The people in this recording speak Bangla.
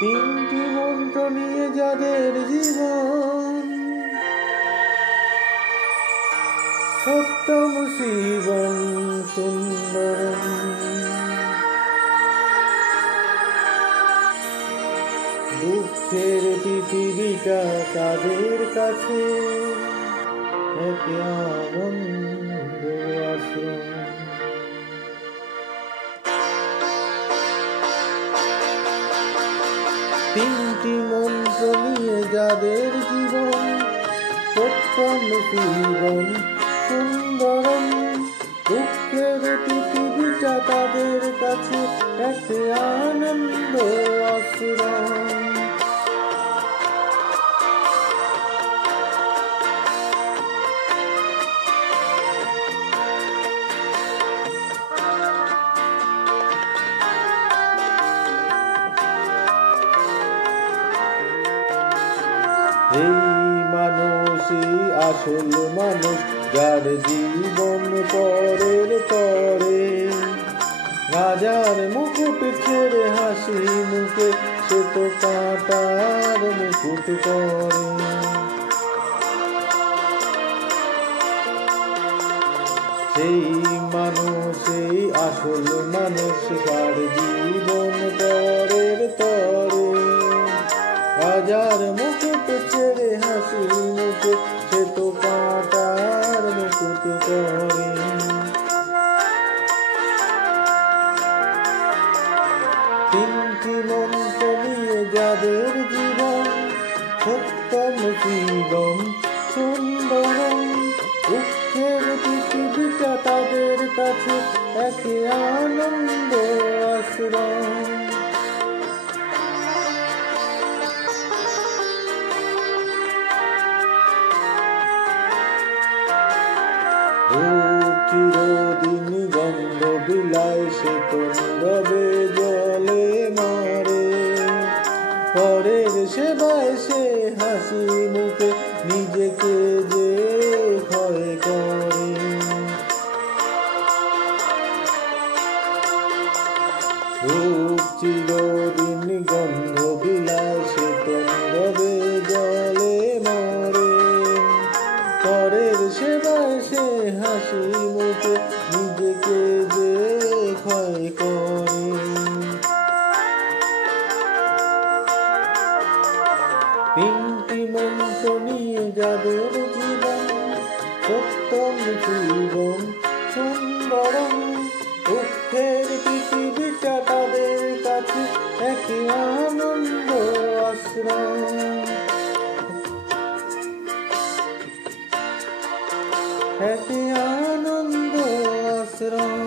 তিনটি মন্ত্র নিয়ে যাদের জীবন, সত্যম শিবম সুন্দরম। দুঃখের পৃথিবীটা তাদের কাছে এক আনন্দ আশ্রম। তিনটি মন্ত্র নিয়ে যাদের জীবন, সত্যম শিবম সুন্দরম। দুঃখের পৃথিবীটা তাদের কাছে এক আনন্দ আশ্রম। এই মানুষই আসল মানুষ, যার জীবন পরের পরে। রাজার মুকুট ছেড়ে হাসি মুখে সে তো কাঁটার মুকুট পরে। সেই মানুষই আসল মানুষ, যার জীবন পরের তরে। রাজার মুকুট ছেড়ে হাসি মুখে সে তো কাঁটার মুকুট পরে। তিনটি মন্ত্র নিয়ে যাদের জীবন, সত্যম শিবম সুন্দরম। দুঃখের পৃথিবীটা তাদের কাছে এক আনন্দ আশ্রম। চিরদিন গন্ধ বিলায় সে তন্দ্রবে জলে মারে। পরের সেবায় সে হাসি মুখে নিজেকে যে ক্ষয় করে। চিরদিন গন্ধ বিলায় সে তন্দ্রবে জলে মরে। পরের সেবায় সে হাসি মুখে নিজেকে যে ক্ষয় করে। তিনটি মন্ত্র নিয়ে যাদের জীবন, সত্যম শিবম সুন্দরম। দুঃখের পৃথিবীটা তাদের কাছে এক আনন্দ আশ্রম। এক আনন্দ আশ্রম।